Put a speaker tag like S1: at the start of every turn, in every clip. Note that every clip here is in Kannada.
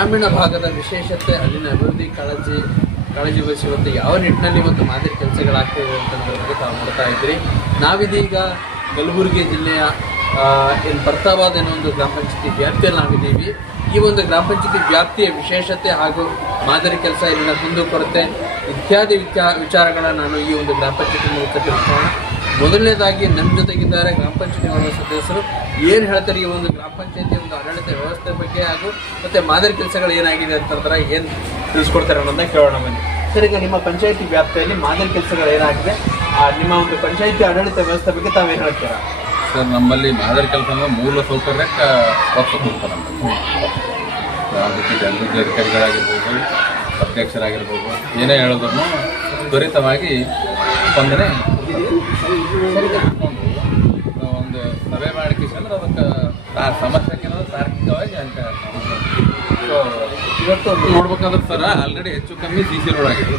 S1: ಗ್ರಾಮೀಣ ಭಾಗದ ವಿಶೇಷತೆ, ಅಲ್ಲಿನ ಅಭಿವೃದ್ಧಿ ಕಾಳಜಿ ಕಾಳಜಿ ವಹಿಸುವಂತೆ ಯಾವ ನಿಟ್ಟಿನಲ್ಲಿ ಮತ್ತು ಮಾದರಿ ಕೆಲಸಗಳಾಗ್ತಿವೆ ಅಂತಂದ್ರೆ ತಾವು ನೋಡ್ತಾ ಇದ್ರಿ ನಾವಿದೀಗ ಕಲಬುರಗಿ ಜಿಲ್ಲೆಯ ಏನು ಬರ್ತಾವಾದ ಏನೋ ಒಂದು ಗ್ರಾಮ ಪಂಚಾಯತಿ ವ್ಯಾಪ್ತಿಯಲ್ಲಿ ನಾವಿದ್ದೀವಿ. ಈ ಒಂದು ಗ್ರಾಮ ಪಂಚಾಯತಿ ವ್ಯಾಪ್ತಿಯ ವಿಶೇಷತೆ ಹಾಗೂ ಮಾದರಿ ಕೆಲಸ ಇಲ್ಲಿನ ಕುಂದುಕೊರತೆ ಇತ್ಯಾದಿ ವಿಚಾರ ವಿಚಾರಗಳನ್ನ ನಾನು ಈ ಒಂದು ಗ್ರಾಮ ಪಂಚಾಯತಿ ಮೂಲಕ ತಿಳ್ಕೊಳ್ಳೋಣ ಮೊದಲನೇದಾಗಿ ನಮ್ಮ ಜೊತೆಗಿದ್ದಾರೆ ಗ್ರಾಮ ಪಂಚಾಯತಿ ಸದಸ್ಯರು. ಏನು ಹೇಳ್ತಾರೆ ಈ ಒಂದು ಗ್ರಾಮ ಪಂಚಾಯತಿ ಒಂದು ಆಡಳಿತ ವ್ಯವಸ್ಥೆ ಬಗ್ಗೆ ಹಾಗೂ ಮತ್ತೆ ಮಾದರಿ ಕೆಲಸಗಳು ಏನಾಗಿದೆ ಅಂತಂದ್ರೆ ಏನು ತಿಳಿಸ್ಕೊಡ್ತಾರೆ ಅನ್ನೋದನ್ನ ಕೇಳೋಣ ಬನ್ನಿ. ಸರ್, ಈಗ ನಿಮ್ಮ ಪಂಚಾಯತಿ ವ್ಯಾಪ್ತಿಯಲ್ಲಿ ಮಾದರಿ ಕೆಲಸಗಳು ಏನಾಗಿದೆ? ನಿಮ್ಮ ಒಂದು ಪಂಚಾಯತಿ ಆಡಳಿತ ವ್ಯವಸ್ಥೆ ಬಗ್ಗೆ ತಾವೇನು ಹೇಳ್ತೀರಾ?
S2: ಸರ್, ನಮ್ಮಲ್ಲಿ ಮಾದರಿ ಕೆಲಸ ಮೂಲ ಸೌಕರ್ಯಕ್ಕೆ ಒತ್ತು ಕೊಡ್ತಾರೆ ಅಧಿಕಾರಿಗಳಾಗಿರ್ಬೋದು, ಅಧ್ಯಕ್ಷರಾಗಿರ್ಬೋದು, ಏನೇ ಹೇಳಿದ್ರು ತ್ವರಿತವಾಗಿ ಸ್ಪಂದನೆ ನಾವು ಒಂದು ಸಭೆ ಮಾಡಿಕಿಸಿ ಅಂದ್ರೆ ಅದಕ್ಕೆ ಆ ಸಮಸ್ಯೆಗೆ ಏನಾದ್ರು ತಾರ್ಕಿಕವಾಗಿ ಅಂತ ಸೊ ಇವತ್ತು ನೋಡ್ಬೇಕಾದ್ರೆ ಸರ್ ಆಲ್ರೆಡಿ ಹೆಚ್ಚು ಕಮ್ಮಿ ಸಿ ಸಿ ರೋಡ್ ಆಗಿದೆ.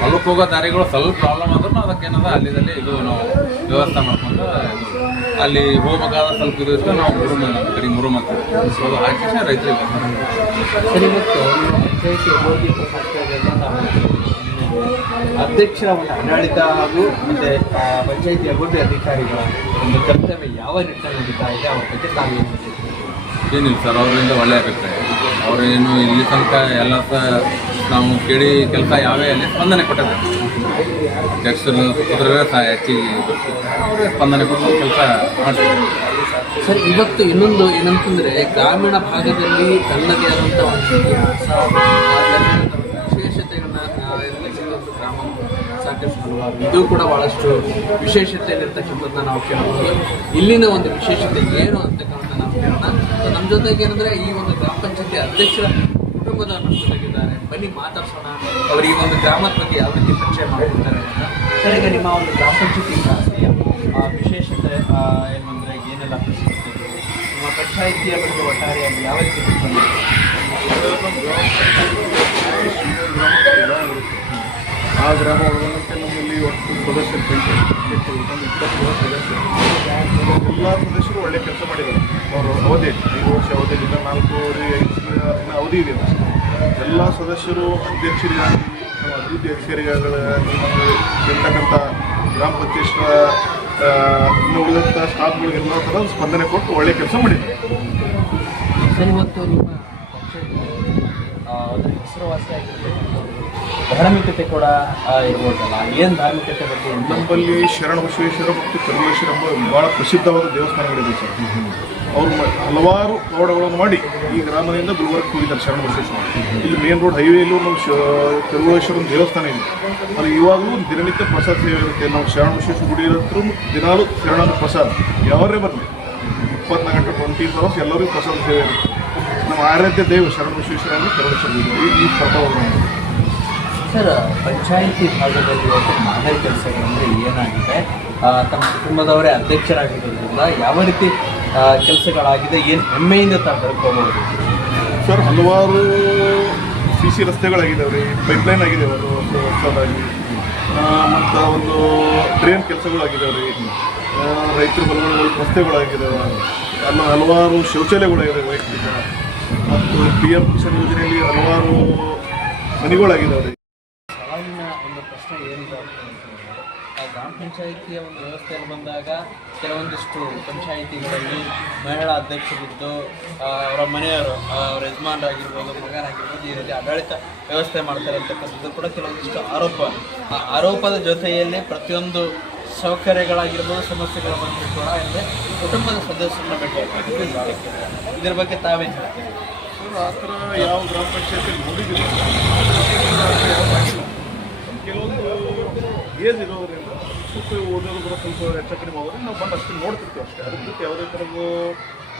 S2: ಹೊಲಕ್ಕೆ ಹೋಗೋ ದಾರಿಗಳು ಸ್ವಲ್ಪ ಪ್ರಾಬ್ಲಮ್ ಆದ್ರೂ ಅದಕ್ಕೆ ಏನದ ಅಲ್ಲಿದಲ್ಲಿ ಇದು ನಾವು ವ್ಯವಸ್ಥೆ ಮಾಡ್ಕೊಂಡು ಅಲ್ಲಿ ಹೋಗ್ಬೇಕಾದ ಸ್ವಲ್ಪ ಇದು ಇಷ್ಟ ನಾವು ಮೂರು ಮಂದಿ ಕಡೆ ಮೂರು ಮತ್ತೆ ಸೊ ಅದು ಹಾಕಿ ರೈತರಿಗೆ.
S1: ಸರಿ ಇವತ್ತು ಅಧ್ಯಕ್ಷರ ಒಂದು ಆಡಳಿತ ಹಾಗೂ ಮತ್ತೆ ಪಂಚಾಯಿತಿ ಅಭಿವೃದ್ಧಿ ಅಧಿಕಾರಿಗಳ ಒಂದು ಕರ್ತವ್ಯ ಯಾವ ನಿಟ್ಟಿನಲ್ಲಿ ನಡೀತಾ ಇದೆ ಅವ್ರ ಬಗ್ಗೆ ಹೇಳ್ತೀರಿ?
S2: ಏನಿಲ್ಲ ಸರ್ ಅವರಿಂದ ಒಳ್ಳೆ ಅಭಿಪ್ರಾಯ. ಅವರೇನು ಇಲ್ಲಿ ತನಕ ಎಲ್ಲ ಸಹ ನಾವು ಕೇಳಿ ಕೆಲಸ ಯಾವೇ ಅಲ್ಲಿ ಸ್ಪಂದನೆ ಕೊಟ್ಟಿದ್ದಾರೆ. ಅಧ್ಯಕ್ಷರು ಅದ್ರಾಗ ಸಹ ಹೆಚ್ಚಿಗೆ ಅವರೇ ಸ್ಪಂದನೆ ಕೊಟ್ಟು ಕೆಲಸ ಮಾಡ್ತಾರೆ
S1: ಸರ್ ಇವತ್ತು ಇನ್ನೊಂದು ಏನಂತಂದರೆ ಗ್ರಾಮೀಣ ಭಾಗದಲ್ಲಿ ತನ್ನದೇ ಆದಂಥ ಒಂದು ಇತಿಹಾಸ ಅದರಲ್ಲಿ ವಿಶೇಷತೆಗಳನ್ನ ಆ, ಇರ್ತಕ್ಕಂಥ ಒಂದು ಗ್ರಾಮ ಸಾಕಷ್ಟು ಇದು ಕೂಡ ಬಹಳಷ್ಟು ವಿಶೇಷತೆಯಲ್ಲಿರ್ತಕ್ಕಂಥದ್ದನ್ನ ನಾವು ಕೇಳ್ಬೋದು. ಇಲ್ಲಿನ ಒಂದು ವಿಶೇಷತೆ ಏನು ಅಂತಕ್ಕಂಥ ನಾವು ಕೇಳೋಣ. ನಮ್ಮ ಜೊತೆಗೆ ಏನಂದ್ರೆ ಈ ಒಂದು ಗ್ರಾಮ ಪಂಚಾಯತಿ ಅಧ್ಯಕ್ಷರ ಕುಟುಂಬದ ನಮ್ಮ ಜೊತೆಗಿದ್ದಾರೆ ಬನ್ನಿ ಮಾತಾಡ್ಸೋಣ. ಅವರು ಈ ಒಂದು ಗ್ರಾಮದ ಬಗ್ಗೆ ಯಾವ ರೀತಿ ಪರಿಚಯ ಮಾಡಿರ್ತಾರೆ ಅಂತ. ನಿಮ್ಮ ಒಂದು ಗ್ರಾಮ ಪಂಚಾಯತಿ ಆ, ವಿಶೇಷತೆ ಏನು ಅಂದರೆ ಏನೆಲ್ಲ ನಿಮ್ಮ ಪಂಚಾಯಿತಿಯ ಬಗ್ಗೆ ಒಟ್ಟಾರೆಯಾಗಿ ಯಾವ ರೀತಿ?
S3: ಆ ಗ್ರಾಮ ಒಳಗೊಂಡಂತೆ ನಮ್ಮಲ್ಲಿ ಒಟ್ಟು ಸದಸ್ಯರು ಸಂಖ್ಯೆ ಒಂದು ಸದಸ್ಯರು ಎಲ್ಲ ಸದಸ್ಯರು ಒಳ್ಳೆ ಕೆಲಸ ಮಾಡಿದ್ದಾರೆ. ಅವರು ಅವಧಿ ಐದು ವರ್ಷ ಅವಧಿಯಿಂದ ನಾಲ್ಕೂವರೆ ಐದು ಅವಧಿ ಇದೆ ಎಲ್ಲ ಸದಸ್ಯರು ಅಧ್ಯಕ್ಷರಿಗಾಗಿ ನಮ್ಮ ಅಭಿವೃದ್ಧಿ ಅಧಿಕಾರಿಗಳಾಗಲಿ ಇರ್ತಕ್ಕಂಥ ಗ್ರಾಮ ಪಂಚಾಯತ್ ಇನ್ನು ಉಳಿದಂಥ ಸ್ಟಾಫ್ಗಳಿಗೆಲ್ಲ ಥರ ಸ್ಪಂದನೆ ಕೊಟ್ಟು ಒಳ್ಳೆ ಕೆಲಸ ಮಾಡಿದ್ದಾರೆ.
S1: ಸರ್, ಇವತ್ತು ನಿಮ್ಮ ಒಂದು ಹೆಸರುವಾಸಿ ಧಾರ್ಮಿಕತೆ ಕೂಡ ಇರ್ಬೋದಲ್ಲ? ಏನು ಧಾರ್ಮಿಕತೆ ಬಗ್ಗೆ
S3: ನಮ್ಮಲ್ಲಿ ಶರಣ ಬಸವೇಶ್ವರ ಮತ್ತು ಕರುಳೇಶ್ವರ ಎಂಬ ಬಹಳ ಪ್ರಸಿದ್ಧವಾದ ದೇವಸ್ಥಾನಗಳಿದೆ ಸರ್. ಅವರು ಹಲವಾರು ಪವಾಡಗಳನ್ನು ಮಾಡಿ ಈ ಗ್ರಾಮದಿಂದ ಗುಲ್ಬರ್ಗಕ್ಕೆ ಹೋಗಿದ್ದಾರೆ ಶರಣ ಬಸವೇಶ್ವರ. ಇಲ್ಲಿ ಮೇನ್ ರೋಡ್ ಹೈವೇಲೂ ನಮ್ಮ ಶ ಕರುಳೇಶ್ವರನ ದೇವಸ್ಥಾನ ಇದೆ. ಅಲ್ಲಿ ಇವಾಗಲೂ ದಿನನಿತ್ಯ ಪ್ರಸಾದ ಸೇವೆ ಇರುತ್ತೆ ನಾವು ಶರಣ ಬಸವೇಶ್ವರ ಗುಡಿ ಹತ್ರ ದಿನಾಲು ಶರಣನ ಪ್ರಸಾದ. ಯಾವರೇ ಬರಲಿ, ಇಪ್ಪತ್ನಾಲ್ಕು ಗಂಟೆ ಟ್ವೆಂಟಿ ಫೋರ್ ಅವರ್ಸ್ ಎಲ್ಲರಿಗೂ ಪ್ರಸಾದ ಸೇವೆ ಇರುತ್ತೆ. ನಮ್ಮ ಆರಾಧ್ಯ ದೇವ ಶರಣ ಬಸವೇಶ್ವರ ಅಂದರೆ ಕರುಳೇಶ್ವರ ಈ ಪ್ರಭಾವ
S1: ಸರ್ ಪಂಚಾಯಿತಿ ಭಾಗದಲ್ಲಿ ಇವತ್ತು ಮಾದರಿ ಕೆಲಸಗಳಂದ್ರೆ ಏನಾಗಿದೆ? ತಮ್ಮ ಕುಟುಂಬದವರೇ ಅಧ್ಯಕ್ಷರಾಗಿರೋದ್ರಿಂದ ಯಾವ ರೀತಿ ಕೆಲಸಗಳಾಗಿದೆ? ಏನು ಹೆಮ್ಮೆಯಿಂದ ತಾವು ಬರ್ಕೋಬಹುದು?
S3: ಸರ್, ಹಲವಾರು ಸಿ ಸಿ ರಸ್ತೆಗಳಾಗಿದ್ದಾವೆ ಪೈಪ್ಲೈನ್ ಆಗಿದ್ದಾವೆ ಒಂದು ಹೊಸದಾಗಿ ಮತ್ತು ಒಂದು ಡ್ರೈನ್ ಕೆಲಸಗಳಾಗಿದ್ದಾವೆ ರೈತರ ಹೊಲಗಳಲ್ಲಿ ರಸ್ತೆಗಳಾಗಿದ್ದಾವೆ. ಅಲ್ಲ, ಹಲವಾರು ಶೌಚಾಲಯಗಳಾಗಿದ್ದಾವೆ ವೈಯಕ್ತಿಕ. ಮತ್ತು ಪಿ ಎಂ ಕಿಸಾನ್ ಯೋಜನೆಯಲ್ಲಿ ಹಲವಾರು ಮನೆಗಳಾಗಿದ್ದಾವೆ ರೀ
S1: ಸವಾಲಿನ ಒಂದು ಪ್ರಶ್ನೆ ಏನಿದೆ ಅಂತಂದ್ರೆ ಆ ಗ್ರಾಮ ಪಂಚಾಯಿತಿಯ ಒಂದು ವ್ಯವಸ್ಥೆಯಲ್ಲಿ ಬಂದಾಗ ಕೆಲವೊಂದಿಷ್ಟು ಪಂಚಾಯಿತಿಗಳಲ್ಲಿ ಮಹಿಳಾ ಅಧ್ಯಕ್ಷರಿದ್ದು ಅವರ ಮನೆಯವರು ಅವರ ಯಜಮಾನರಾಗಿರ್ಬೋದು ಮಗನಾಗಿರ್ಬೋದು ಈ ರೀತಿ ಆಡಳಿತ ವ್ಯವಸ್ಥೆ ಮಾಡ್ತಾರೆ ಅಂತಕ್ಕಂಥದ್ದು ಕೂಡ ಕೆಲವೊಂದಿಷ್ಟು ಆರೋಪ. ಆ ಆರೋಪದ ಜೊತೆಯಲ್ಲಿ ಪ್ರತಿಯೊಂದು ಸೌಕರ್ಯಗಳಾಗಿರ್ಬೋದು, ಸಮಸ್ಯೆಗಳ ಬಗ್ಗೆ ಕೂಡ ಅಂದರೆ ಕುಟುಂಬದ ಸದಸ್ಯರನ್ನ ಭೇಟಿ ಇದರ ಬಗ್ಗೆ ತಾವೇನು ಹೇಳ್ತೀರಿ?
S3: ಸರ್, ಆ ಥರ ಯಾವ ಗ್ರಾಮ ಪಂಚಾಯತಿ ನೋಡಿದ್ರು ಕೆಲವೊಂದು ಏಜ್ ಸ್ವಲ್ಪ ಓದೋದು ಕೂಡ ಸ್ವಲ್ಪ ಹೆಚ್ಚು ಕಡಿಮೆ ನಾವು ಬಂದು ಅಷ್ಟು ನೋಡ್ತಿರ್ತೀವಿ ಅಷ್ಟೇ. ಅದ್ರ ಜೊತೆ ಯಾವುದೇ ಥರದ್ದು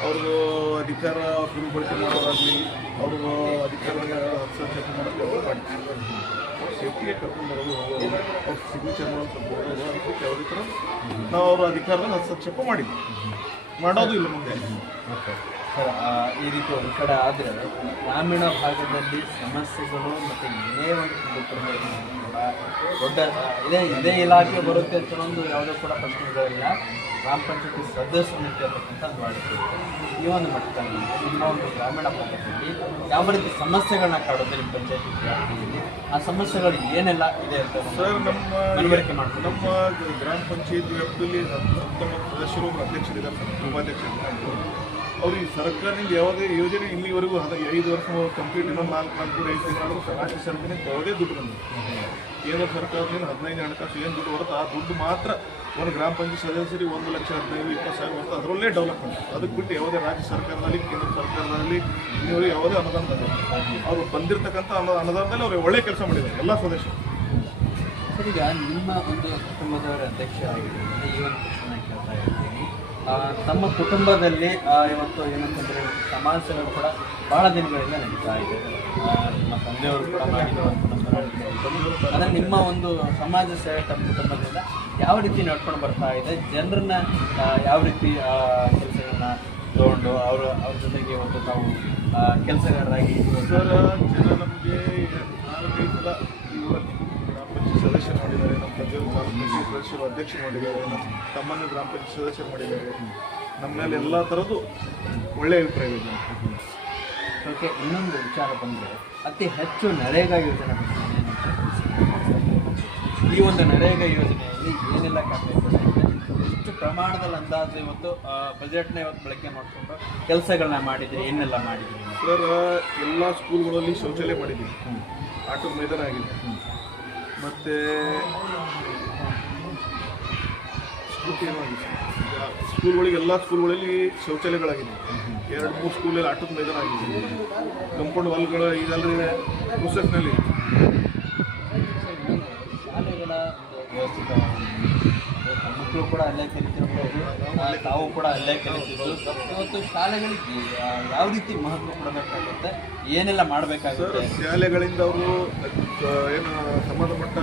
S3: ಅವ್ರದ್ದು ಅಧಿಕಾರ ದುರ್ಬಳಕೆ ಮಾಡೋದಾಗಲಿ, ಅವ್ರದ್ದು ಅಧಿಕಾರ ಹಸ್ತಕ್ಷೇಪ ಮಾಡೋದು ಅವರು. ಮಾಡಿ ಸೇಫ್ಟಿಗೆ ಕರ್ಕೊಂಡು ಬರೋದು ಅವ್ರ. ಸಿಗ್ನೇಚರ್ ಮಾಡೋದು ಸ್ವಲ್ಪ ಯಾವುದೇ ಥರ ನಾವು ಅವ್ರ ಅಧಿಕಾರದಲ್ಲಿ ಹಸ್ತಕ್ಷೇಪ ಮಾಡಿದ್ವಿ. ಮಾಡೋದು ಇಲ್ಲ ಮುಂದೆ.
S1: ಸರ್ ಈ ರೀತಿ ಒಂದು ಕಡೆ ಆದರೆ ಗ್ರಾಮೀಣ ಭಾಗದಲ್ಲಿ ಸಮಸ್ಯೆಗಳು ಮತ್ತು ಏನೇ ಒಂದು ಕೂಡ ದೊಡ್ಡ ಇದೇ ಇದೇ ಇಲಾಖೆ ಬರುತ್ತೆ ಅಂತ ಒಂದು ಯಾವುದೂ ಕೂಡ ಪ್ರಶ್ನೆಗಳಿಲ್ಲ ಗ್ರಾಮ ಪಂಚಾಯತಿ ಸದಸ್ಯ ವಾಡಿಕೆ ಇದೆ. ಈ ಒಂದು ಮಟ್ಟದಲ್ಲಿ ನಿಮ್ಮ ಒಂದು ಗ್ರಾಮೀಣ ಭಾಗದಲ್ಲಿ ಯಾವ ರೀತಿ ಸಮಸ್ಯೆಗಳನ್ನ ಕಾಡುತ್ತೆ ನಿಮ್ಮ ಪಂಚಾಯತಿ ವ್ಯಾಪ್ತಿಯಲ್ಲಿ? ಆ ಸಮಸ್ಯೆಗಳು ಏನೆಲ್ಲ ಇದೆ ಅಂತ
S3: ಸರ್ ನಮ್ಮ
S1: ಮನವರಿಕೆ ಮಾಡ್ತೀವಿ
S3: ನಮ್ಮ ಗ್ರಾಮ ಪಂಚಾಯತ್ ವ್ಯಾಪ್ತಿಯಲ್ಲಿ ಹತ್ತೊಂಬತ್ತು ಸದಸ್ಯರು ಅಧ್ಯಕ್ಷರಿದ್ದಾರೆ ಸರ್ ಉಪಾಧ್ಯಕ್ಷರು ಅವ್ರಿಗೆ ಸರ್ಕಾರದಿಂದ ಯಾವುದೇ ಯೋಜನೆ ಇಲ್ಲಿವರೆಗೂ ಐದು ವರ್ಷ ಕಂಪ್ಲೀಟ್ ಇನ್ನೊಂದು ನಾಲ್ಕು ನಾಲ್ಕು ಐದು ತಿಂಗಳು ರಾಜ್ಯ ಸರ್ಕಾರದಿಂದ ಯಾವುದೇ ದುಡ್ಡು ಬಂದಿದೆ ಕೇಂದ್ರ ಸರ್ಕಾರದಿಂದ ಹದಿನೈದು ಹಣಕಾಸು ಏನು ದುಡ್ಡು ಬರುತ್ತೆ ಆ ದುಡ್ಡು ಮಾತ್ರ ಒಂದು ಗ್ರಾಮ ಪಂಚಾಯತ್ ಸದಸ್ಯರಿಗೆ ಒಂದು ಲಕ್ಷ ಹದಿನೈದು, ಇಪ್ಪತ್ತು ಸಾವಿರ ಬರುತ್ತೆ ಅದರಲ್ಲೇ ಡೆವಲಪ್ಮೆಂಟ್ ಅದಕ್ಕೆ ಬಿಟ್ಟು ಯಾವುದೇ ರಾಜ್ಯ ಸರ್ಕಾರದಲ್ಲಿ, ಕೇಂದ್ರ ಸರ್ಕಾರದಲ್ಲಿ ಇನ್ನೂ ಯಾವುದೇ ಅನುದಾನ ಅವರು ಬಂದಿರತಕ್ಕಂಥ ಅನು, ಅನುದಾನದಲ್ಲಿ ಅವರು ಒಳ್ಳೆ ಕೆಲಸ ಮಾಡಿದ್ದಾರೆ, ಎಲ್ಲ ಸದಸ್ಯರು
S1: ಸರ್, ಈಗ ನಿಮ್ಮ ಒಂದು ಕುಟುಂಬದವರ ಅಧ್ಯಕ್ಷರಾಗಿ ಈ ಒಂದು ಪ್ರಶ್ನೆ ಕೇಳ್ತಾ ಇದ್ದೀನಿ. ತಮ್ಮ ಕುಟುಂಬದಲ್ಲಿ ಇವತ್ತು ಏನಂತಂದ್ರೆ ಸಮಾಜಗಳು ಕೂಡ ಭಾಳ ದಿನಗಳಿಂದ ನಡೀತಾ ಇದೆ. ನಮ್ಮ ತಂದೆಯವರು ಕೂಡ ಮಾಡಿದ್ರು ಅಂದರೆ ನಮ್ಮ ಒಂದು ಸಮಾಜ ಸೇವೆ ತಮ್ಮ ಕುಟುಂಬದಿಂದ ಯಾವ ರೀತಿ ನಡ್ಕೊಂಡು ಬರ್ತಾ ಇದೆ? ಜನರನ್ನ ಯಾವ ರೀತಿ ಕೆಲಸಗಳನ್ನ ತಗೊಂಡು ಅವರು, ಅವ್ರ ಜೊತೆಗೆ ಒಂದು ತಾವು ಕೆಲಸಗಾರರಾಗಿ
S3: ಸರ್ ನಮಗೆ ಪಂಚಾಯತ್ ಸದಸ್ಯರು ಮಾಡಿದ್ದಾರೆ. ನಮ್ಮ ತಾಲೂಕು ಸದಸ್ಯರು ಅಧ್ಯಕ್ಷರು ಮಾಡಿದ್ದಾರೆ ತಮ್ಮನ್ನು ಗ್ರಾಮ ಪಂಚಾಯತ್ ಸದಸ್ಯರು ಮಾಡಿದ್ದಾರೆ. ನಮ್ಮ ಮೇಲೆ ಎಲ್ಲ ಥರದ್ದು ಒಳ್ಳೆಯ ಅಭಿಪ್ರಾಯ ಇದೆ.
S1: ಓಕೆ ಇನ್ನೊಂದು ವಿಚಾರ ಬಂದರೆ ಅತಿ ಹೆಚ್ಚು ನರೇಗಾ ಯೋಜನೆ ಈ ಒಂದು ನರೇಗಾ ಯೋಜನೆಯಲ್ಲಿ ಏನೆಲ್ಲ ಎಷ್ಟು ಪ್ರಮಾಣದಲ್ಲಿ ಅಂದಾಜು ಇವತ್ತು ಬಜೆಟ್ನ ಇವತ್ತು ಬಳಕೆ ಮಾಡಿಕೊಂಡು ಕೆಲಸಗಳನ್ನ ಮಾಡಿದೆ ಏನೆಲ್ಲ ಮಾಡಿದ್ರಿ? ನೀವು?
S3: ಸರ್ ಎಲ್ಲ ಸ್ಕೂಲ್ಗಳಲ್ಲಿ ಶೌಚಾಲಯ ಮಾಡಿದ್ದೀವಿ. ಆಟೋ ಮೈದಾನ ಆಗಿದೆ. ಮತ್ತು ಆಗಿದೆ. ಸರ್. ಸ್ಕೂಲ್ಗಳಿಗೆ ಎಲ್ಲ ಸ್ಕೂಲ್ಗಳಲ್ಲಿ ಶೌಚಾಲಯಗಳಾಗಿದೆ ಎರಡು ಮೂರು ಸ್ಕೂಲಲ್ಲಿ ಆಟದ ಮೈದಾನ ಆಗಿದೆ. ಕಂಪೌಂಡ್ ವಾಲ್ಗಳು ಈಗಲ್ರಿ ಮುಸಕ್ನಲ್ಲಿ
S1: ಶಾಲೆಗಳ ವ್ಯವಸ್ಥಿತ ಮಕ್ಕಳು ಕೂಡ ಅಲ್ಲೇ ಕಲಿತಿರ್ಬೋದು. ತಾವು ಕೂಡ ಅಲ್ಲೇ ಕಲಿತಿದ್ದು ಇವತ್ತು ಶಾಲೆಗಳಿಗೆ ಯಾವ ರೀತಿ ಮಹತ್ವ ಕೊಡಬೇಕಾಗುತ್ತೆ? ಏನೆಲ್ಲ ಮಾಡಬೇಕಾಗುತ್ತೆ?
S3: ಶಾಲೆಗಳಿಂದ ಅವರು ಏನು ಸಂಬಂಧಪಟ್ಟ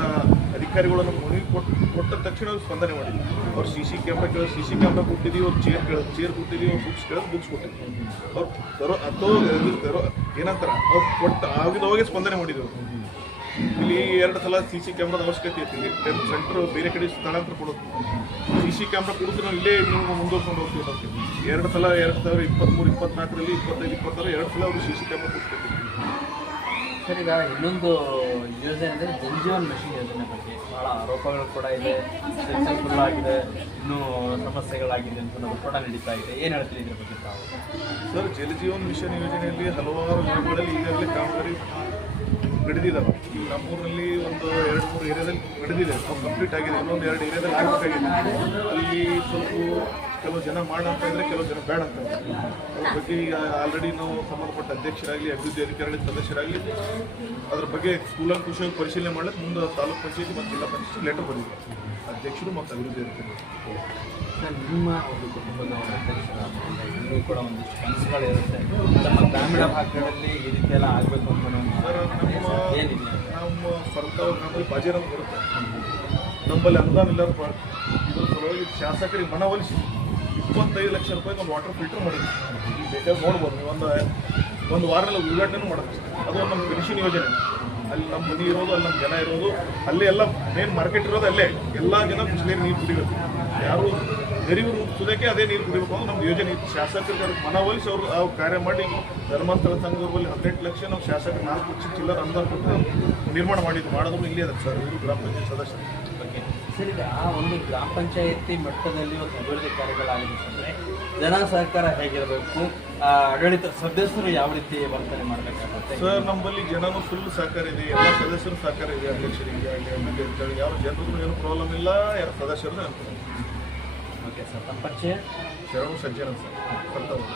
S3: ಅಧಿಕಾರಿಗಳನ್ನು ಕೊಟ್ಟು ಕೊಟ್ಟ ತಕ್ಷಣ ಅವ್ರು ಸ್ಪಂದನೆ ಮಾಡಿದ್ವಿ ಅವ್ರು ಸಿ ಸಿ ಕ್ಯಾಮ್ರಾ ಕೇಳೋದು ಸಿ ಸಿ ಕ್ಯಾಮ್ರಾ ಕೊಟ್ಟಿದ್ದೀವಿ ಅವ್ರು ಚೇರ್ ಕೇಳೋದು ಚೇರ್ ಕೊಟ್ಟಿದ್ದೀವಿ ಅವ್ರು ಬುಕ್ಸ್ ಕೇಳೋದು ಬುಕ್ಸ್ ಕೊಟ್ಟಿದ್ವಿ. ಅವ್ರು ತರೋ ಅಥೋ ತರೋ ಏನಂತಾರ? ಅವ್ರು ಕೊಟ್ಟು ಆಗಿದವಾಗೆ ಸ್ಪಂದನೆ ಮಾಡಿದ್ರು ಇಲ್ಲಿ ಎರಡು ಸಲ ಸಿ ಸಿ ಕ್ಯಾಮ್ರಾದ ಅವಶ್ಯಕತೆ ಐತಿ ಟೆನ್ ಸೆಂಟ್ರ್ ಬೇರೆ ಕಡೆ ಸ್ಥಳಾಂತರ ಕೊಡೋದು. ಸಿ ಸಿ ಕ್ಯಾಮ್ರಾ ಕೊಡೋದು ನಾವು ಇಲ್ಲೇ ನೀವು ಮುಂದುವರ್ಸ್ಕೊಂಡು ಹೋಗ್ತೀವಿ ಎರಡು ಸಲ ಎರಡು ಸಾವಿರ ಇಪ್ಪತ್ತ್ಮೂರು ಇಪ್ಪತ್ನಾಲ್ಕರಲ್ಲಿ, ಇಪ್ಪತ್ತೈದು, ಇಪ್ಪತ್ತಾರು, ಎರಡು ಸಲ ಅವರು ಸಿ ಸಿ ಕ್ಯಾಮ್ರಾ ಕೊಡ್ತಿದ್ದೀವಿ
S1: ಸರ್ ಈಗ ಇನ್ನೊಂದು ಯೋಜನೆ ಅಂದರೆ ಜಲಜೀವನ್ ಮಿಷನ್ ಯೋಜನೆ ಬಗ್ಗೆ ಭಾಳ ಆರೋಪಗಳು ಕೂಡ ಇದೆ. ಆಗಿದೆ ಇನ್ನೂ ಸಮಸ್ಯೆಗಳಾಗಿದೆ ಅಂತ ನಾವು ಕೂಡ ನಡೀತಾ ಇದೆ. ಏನು ಹೇಳ್ತೀರಿ ಇದ್ರ ಬಗ್ಗೆ ತಾವು?
S3: ಸರ್, ಜಲಜೀವನ್ ಮಿಷನ್ ಯೋಜನೆಯಲ್ಲಿ ಹಲವಾರು ಗ್ರಾಮಗಳಲ್ಲಿ ಈಗಾಗಲೇ ಕಾಮಗಾರಿ ನಡೆದಿದ್ದಾವೆ ನಮ್ಮೂರಿನಲ್ಲಿ ಒಂದು ಎರಡು ಮೂರು ಏರಿಯಾದಲ್ಲಿ ನಡೆದಿದೆ. ಕಂಪ್ಲೀಟ್ ಆಗಿದೆ. ಇನ್ನೊಂದು ಎರಡು ಏರಿಯಾದಲ್ಲಿ ಆಗಬೇಕಾಗಿದೆ. ಅಲ್ಲಿ ಸ್ವಲ್ಪ ಕೆಲವು ಜನ ಮಾಡ ಅಂತ ಕೆಲವು ಜನ ಬೇಡ ಅಂತ. ಅದ್ರ ಬಗ್ಗೆ ಈಗ ಆಲ್ರೆಡಿ ನಾವು ಸಂಬಂಧಪಟ್ಟ ಅಧ್ಯಕ್ಷರಾಗಲಿ ಅಭಿವೃದ್ಧಿ ಅಧಿಕಾರಿಗಳ ಸದಸ್ಯರಾಗಲಿ ಅದ್ರ ಬಗ್ಗೆ ಕೂಲಂಕುಷವಾಗಿ ಖುಷಿಯಾಗಿ ಪರಿಶೀಲನೆ ಮಾಡಲಿಕ್ಕೆ ಮುಂದೆ ತಾಲೂಕು ಪಂಚಾಯತಿ ಮತ್ತು ಜಿಲ್ಲಾ ಪಂಚಾಯತಿ ಲೆಟರ್ ಬಂದಿದೆ. ಅಧ್ಯಕ್ಷರು ಮತ್ತು ಅಭಿವೃದ್ಧಿ ಅಧಿಕಾರಿ
S1: ನಿಮ್ಮ ಒಂದು ಕುಟುಂಬದ ಒಂದು ಕೂಡ ಒಂದಿಷ್ಟು ಕನಸುಗಳಿರುತ್ತೆ ನಮ್ಮ ಗ್ರಾಮೀಣ ಭಾಗಗಳಲ್ಲಿ ಈ ರೀತಿ ಎಲ್ಲ ಆಗಬೇಕು ಅಂತ ಏನಿದೆ?
S3: ನಮ್ಮ ಸ್ಪರ್ಧಾ ನಮ್ಮಲ್ಲಿ ಬಾಜಿರಾಮ್ ಬರುತ್ತೆ ನಮ್ಮಲ್ಲಿ ಅನುದಾನ ಇಲ್ಲ ಸಲುವಾಗಿ ಶಾಸಕರಿಗೆ ಮನವೊಲಿಸಿ. ಇಪ್ಪತ್ತೈದು ಲಕ್ಷ ರೂಪಾಯಿಗೆ ಒಂದು ವಾಟರ್ ಫಿಲ್ಟರ್ ಮಾಡಿದ್ವಿ ಬೇಕಾದ್ರೆ ನೋಡ್ಬೋದು. ನೀವು ಒಂದು ಒಂದು ವಾರದಲ್ಲಿ ಉದ್ಘಾಟನೆ ಮಾಡೋದು ಅದು ನಮ್ಮ ಪೆನ್ಷನ್ ಯೋಜನೆ. ಅಲ್ಲಿ ನಮ್ಮ ಮನೆ ಇರೋದು, ಅಲ್ಲಿ ನಮ್ಮ ಜನ ಇರೋದು, ಅಲ್ಲೇ ಎಲ್ಲ ಮೇನ್ ಮಾರ್ಕೆಟ್ ಇರೋದು ಅಲ್ಲೇ. ಎಲ್ಲ ಜನ ಬಿಸಿಲೇರಿ ನೀರು ಕುಡಿಬೇಕು. ಯಾರು ಗರಿವು ರೂಪಿಸೋದಕ್ಕೆ ಅದೇ ನೀರು ಕುಡಿಬೇಕು ಅಂದ್ರೆ ನಮ್ಮ ಯೋಜನೆ ಇತ್ತು. ಅದಕ್ಕೆ ಮನವೊಲಿಸಿ ಅವರು ಅವ್ರು ಕಾರ್ಯ ಮಾಡಿ ಧರ್ಮಸ್ಥಳ ಸಂಘದಲ್ಲಿ ಹದಿನೆಂಟು ಲಕ್ಷ ನಮ್ಮ ಶಾಸಕರು ನಾಲ್ಕು ಲಕ್ಷ ಚಿಲ್ಲರ ಅನುದಾನ ನಿರ್ಮಾಣ ಮಾಡಿದ್ದು. ಮಾಡೋದು ಇಲ್ಲಿ ಅದಕ್ಕೆ ಸರ್, ಇವರು ಗ್ರಾಮ ಪಂಚಾಯತ್ ಸದಸ್ಯರು.
S1: ಸರ್ ಈಗ ಆ ಒಂದು ಗ್ರಾಮ ಪಂಚಾಯತಿ ಮಟ್ಟದಲ್ಲಿ ಒಂದು ಅಭಿವೃದ್ಧಿ ಕಾರ್ಯಗಳಾಗಿದೆ ಅಂದರೆ ಜನ ಸಹಕಾರ ಹೇಗಿರಬೇಕು ಆ, ಆಡಳಿತ ಸದಸ್ಯರು ಯಾವ ರೀತಿ ವರ್ತನೆ ಮಾಡಬೇಕಾಗುತ್ತೆ?
S3: ಸರ್ ನಮ್ಮಲ್ಲಿ ಜನನು ಫುಲ್ ಸಹಕಾರ ಇದೆ ಎಲ್ಲ ಸದಸ್ಯರು ಸಹಕಾರ ಇದೆ ಅಧ್ಯಕ್ಷರಿಗೆ ಆಗಲಿ ಎಮ್ಮೆಲ್ಯೆ ಅಂತೇಳಿ ಯಾವ ಜನರು ಏನು ಪ್ರಾಬ್ಲಮ್ ಇಲ್ಲ ಯಾರು ಸದಸ್ಯರು
S1: ಓಕೆ ಸರ್ ತಮ್ಮ ಪರಿಚಯ?
S3: ಶರಣು ಸಜ್ಜನ ಸರ್. ಕರ್ತವ್ಯ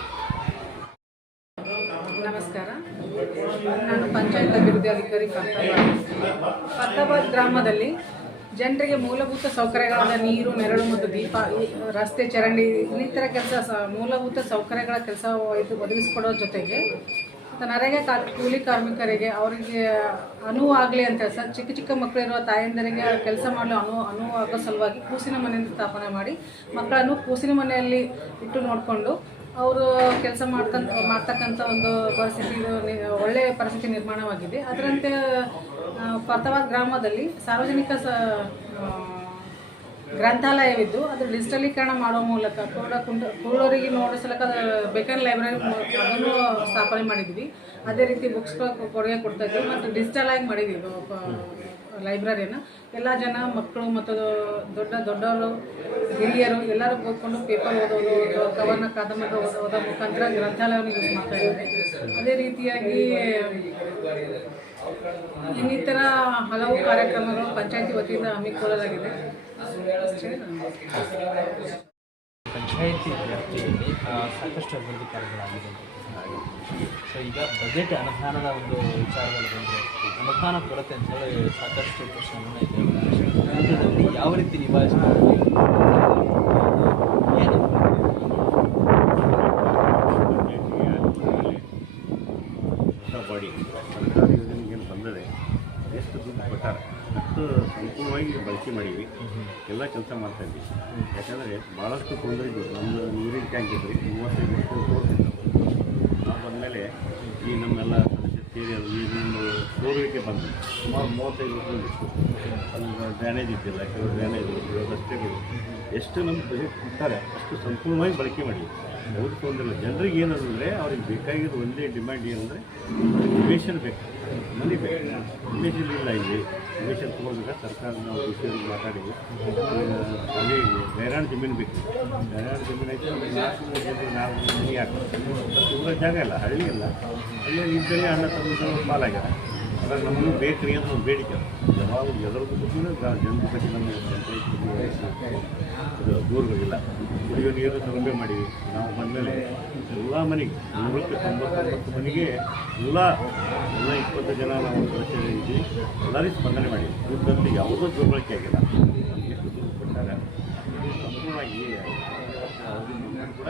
S4: ನಮಸ್ಕಾರ. ನಾನು ಪಂಚಾಯತ್ ಅಭಿವೃದ್ಧಿ ಅಧಿಕಾರಿ ಫರ್ತಾಬಾದ್ ಫರ್ತಾಬಾದ್ ಗ್ರಾಮದಲ್ಲಿ ಜನರಿಗೆ ಮೂಲಭೂತ ಸೌಕರ್ಯಗಳಾದ ನೀರು, ನೆರಳು ಮತ್ತು ದೀಪ ರಸ್ತೆ ಚರಂಡಿ, ಇನ್ನಿತರ ಕೆಲಸ ಮೂಲಭೂತ ಸೌಕರ್ಯಗಳ ಕೆಲಸ ಇದು ಒದಗಿಸ್ಕೊಡೋ ಜೊತೆಗೆ ನರೇಗಾ ಕಾ, ಕೂಲಿ ಕಾರ್ಮಿಕರಿಗೆ ಅವರಿಗೆ ಅನುವು ಆಗಲಿ ಅಂತ ಸರ್, ಚಿಕ್ಕ ಚಿಕ್ಕ ಮಕ್ಕಳಿರುವ ತಾಯಂದರಿಗೆ ಕೆಲಸ ಮಾಡಲು ಅನು, ಅನುವು ಆಗೋ ಸಲುವಾಗಿ ಕೂಸಿನ ಮನೆಯಿಂದ ಸ್ಥಾಪನೆ ಮಾಡಿ ಮಕ್ಕಳನ್ನು ಕೂಸಿನ ಮನೆಯಲ್ಲಿ ಇಟ್ಟು ನೋಡಿಕೊಂಡು ಅವರು ಕೆಲಸ ಮಾಡ್ಕಂತ, ಮಾಡ್ತಕ್ಕಂಥ ಒಂದು ಪರಿಸ್ಥಿತಿ ಒಳ್ಳೆಯ ಪರಿಸ್ಥಿತಿ ನಿರ್ಮಾಣವಾಗಿದೆ. ಅದರಂತೆ ಪರ್ತವಾದ ಗ್ರಾಮದಲ್ಲಿ ಸಾರ್ವಜನಿಕ ಸ ಗ್ರಂಥಾಲಯವಿದ್ದು, ಅದು ಡಿಜಿಟಲೀಕರಣ ಮಾಡುವ ಮೂಲಕ ಕೂಡ ಕುಂಡ, ಕೂಡೋರಿಗೆ ನೋಡಿಸಲಕ್ಕ ಬೇಕನ್ ಲೈಬ್ರರಿ ಅದನ್ನು ಸ್ಥಾಪನೆ ಮಾಡಿದ್ವಿ. ಅದೇ ರೀತಿ ಬುಕ್ಸ್ ಕೊಡುಗೆ ಕೊಡ್ತಾ ಇದ್ವಿ. ಮತ್ತು ಡಿಜಿಟಲ್ ಆಗಿ ಮಾಡಿದ್ವಿ ಲೈಬ್ರರಿಯನ್ನು ಎಲ್ಲ ಜನ ಮಕ್ಕಳು ಮತ್ತು ದೊಡ್ಡ ದೊಡ್ಡವರು, ಹಿರಿಯರು ಎಲ್ಲರೂ ಓದ್ಕೊಂಡು ಪೇಪರ್ ಓದೋದು, ಕವನ, ಕಾದಂಬರಿ ಓದೋದ ಓದೋ ಮುಖಾಂತರ ಗ್ರಂಥಾಲಯವನ್ನು ಯೂಸ್ ಮಾಡ್ತಾ ಇದ್ದಾರೆ. ಅದೇ ರೀತಿಯಾಗಿ ಇನ್ನಿತರ ಹಲವು ಕಾರ್ಯಕ್ರಮಗಳು ಪಂಚಾಯತಿ ವತಿಯಿಂದ ಹಮ್ಮಿಕೊಳ್ಳಲಾಗಿದೆ.
S5: ಪಂಚಾಯಿತಿ ವ್ಯಾಪ್ತಿಯಲ್ಲಿ ಸಾಕಷ್ಟು ಅಭಿವೃದ್ಧಿ ಕಾರ್ಯಗಳಾಗಿದೆ. ಸೊ ಈಗ ಬಜೆಟ್ ಅನುದಾನದ ಒಂದು ವಿಚಾರದಲ್ಲಿ ಬಂದರೆ, ಅನುದಾನ ಕೊರತೆ ಅಂತ ಹೇಳಿ ಸಾಕಷ್ಟು ಪ್ರಶ್ನೆಗಳನ್ನ ಇದೆ. ಯಾವ ರೀತಿ ನಿಭಾಯಿಸಬೇಕು ಏನು?
S6: ಸರ್ಕಾರಿ ಎಷ್ಟು ದುಡ್ಡು ಕೊಟ್ಟಾರೆ? ಅಷ್ಟು ಸಂಪೂರ್ಣವಾಗಿ ಬಳಕೆ ಮಾಡೀವಿ ಎಲ್ಲ ಕೆಲಸ ಮಾಡ್ತಾ ಇದ್ದೀವಿ ಯಾಕಂದರೆ ಭಾಳಷ್ಟು ತೊಂದರೆ ಇದ್ವು. ನಮ್ಮದು ನೀರಿನ ಟ್ಯಾಂಕ್ ಇದ್ರಿ, ಮೂವತ್ತೈದು ವರ್ಷ ಬಂದಮೇಲೆ ಈ ನಮ್ಮೆಲ್ಲ ಸೇರಿ ಅದು ನೀರಿನ ಸೋರಿಕೆ ಬಂದು ಸುಮಾರು ಮೂವತ್ತೈದು ವರ್ಷದಲ್ಲಿ ಇತ್ತು. ಅದು ಡ್ಯಾನೇಜ್ ಇದ್ದಿಲ್ಲ, ಕೆಲವು ಡ್ಯಾನೇಜ್ ಕೆಲವು ರಸ್ತೆಗಳು ಎಷ್ಟು ನಮ್ಮ ಬಜೆಟ್ ಕೊಡ್ತಾರೆ, ಅಷ್ಟು ಸಂಪೂರ್ಣವಾಗಿ ಬಳಕೆ ಮಾಡಿ ಅವ್ರಿಗೆ ತೊಂದರೆ ಜನರಿಗೆ ಏನಂದರೆ ಅವ್ರಿಗೆ ಬೇಕಾಗಿರೋ ಒಂದೇ ಡಿಮ್ಯಾಂಡ್ ಏನಂದರೆ ಬೇಕು. ನಿವೇಶನ ಇಲ್ಲ ಇಲ್ಲಿ. ನಿವೇಶನ ತೊಗೊಳ್ಬೇಕಾದ್ರೆ ಸರ್ಕಾರ ನಾವು ವಿಷಯದಲ್ಲಿ ಮಾತಾಡಿದ್ವಿ. ಅಲ್ಲಿ ಗೈರಾಣ ಜಮೀನು ಬೇಕು. ಗೈರಾಣ ಜಮೀನು ಐತೆ ಒಂದು ನಾಲ್ಕು ಮೂರು ಜನರು ನಾಲ್ಕು ಮನೆ ಹಾಕ್ತಾರೆ ಊರ ಜಾಗ ಇಲ್ಲ, ಹಳ್ಳಿ ಇಲ್ಲ. ಹಳ್ಳಿಯಲ್ಲಿ ಇದ್ದರೆ ಅಣ್ಣ ತಮ್ಮ ಪಾಲಾಗ್ಯಾರ. ಅದ್ರಾಗ ನಮ್ಮನ್ನು ಬೇಕ್ರಿ ಅಂತ ಒಂದು ಬೇಡಿಕೆ. ಎದರದ್ದು ಬಗ್ಗೆನೂ ಜನರ ಬಗ್ಗೆ ನಮ್ಮ ದೂರಗಳಿಲ್ಲ. ಕುಡಿಯೋ ನೀರು ಸೌಲಭ್ಯ ಮಾಡೀವಿ ನಾವು ಬಂದಮೇಲೆ ಎಲ್ಲ ಮನೆಗೆ, ನೂರಕ್ಕೆ ತೊಂಬತ್ತೊಂಬತ್ತು ಮನೆಗೆ ಎಲ್ಲ ಎಲ್ಲ ಇಪ್ಪತ್ತು ಜನ ನಾವು ಇದ್ದೀವಿ ಎಲ್ಲರಿಗೂ ಸ್ಪಂದನೆ ಮಾಡಿ ದುಡ್ಡಲ್ಲಿ ಯಾವುದೂ ದುರ್ಬಳಕೆ ಆಗಿಲ್ಲ. ಸಂಪೂರ್ಣವಾಗಿ ಕೂಡ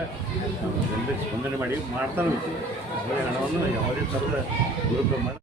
S6: ನಾವು ಜನರಿಗೆ ಸ್ಪಂದನೆ ಮಾಡಿ ಮಾಡ್ತಾನೆ ಯಾವುದೇ ಹಣವನ್ನು ಯಾವುದೇ ಥರದ ದುರುಪಯೋಗ ಮಾಡಿ